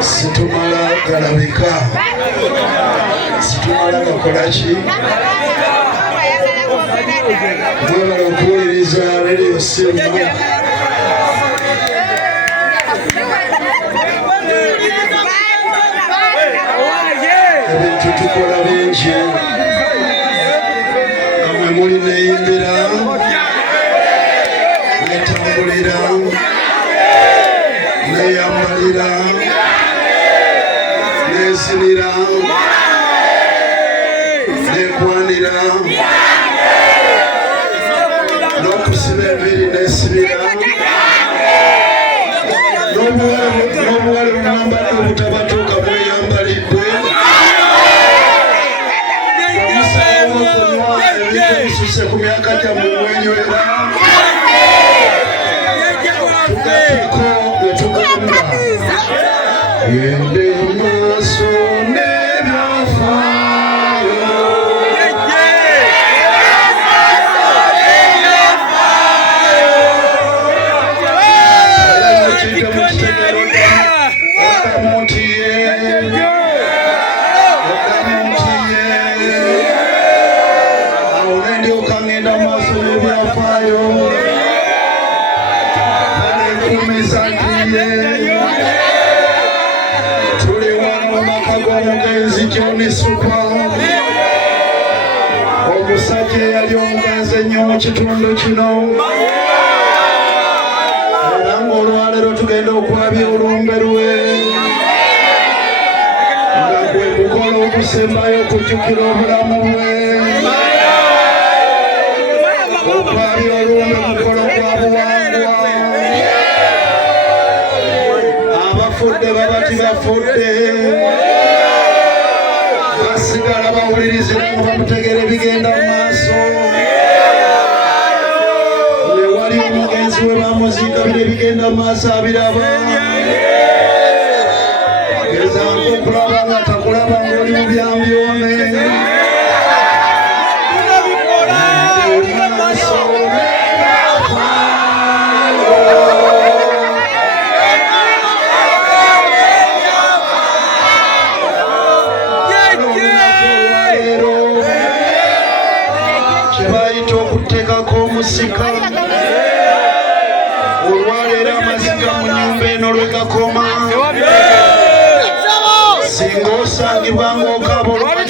situmala galabika situmala gakolaki mwagala okuwuliriza Radio Simba ebintu tukola bingi namwe muli neyimbira netambulira neyambalira nezinira nekwanira n'okusiba enviiri nesibira n'obuwale bwambadde obutabatuuka bweyambaliddwe omusawo okunywa ebintu ebisuse ku myaka gyammwe mwenywera tugatiko bwetugamba gende maaso n'ebyafaayo omusajja eyali omugenzi ennyo mu kitundu kino era ng'olwaleero tugenda okwabya olumbe lwe nga gwe kukola okusembayo okujjukira obulamu bwe okwabya olumbe mukolo gwa buwangwa abafudde baba tibafudde basigala bawulirizira nga bamutegera ebigenda mu maaso wali omugenzi we bamuziika bino ebigenda mu maaso abiraba gezanga okulaba nga takulaba ng'oli mu byambyone kyebayita okuteekako omusika olwaleero amaziga mu nnyumba eno lwe gakoma singa osangibwa ng'okaba olwanyuma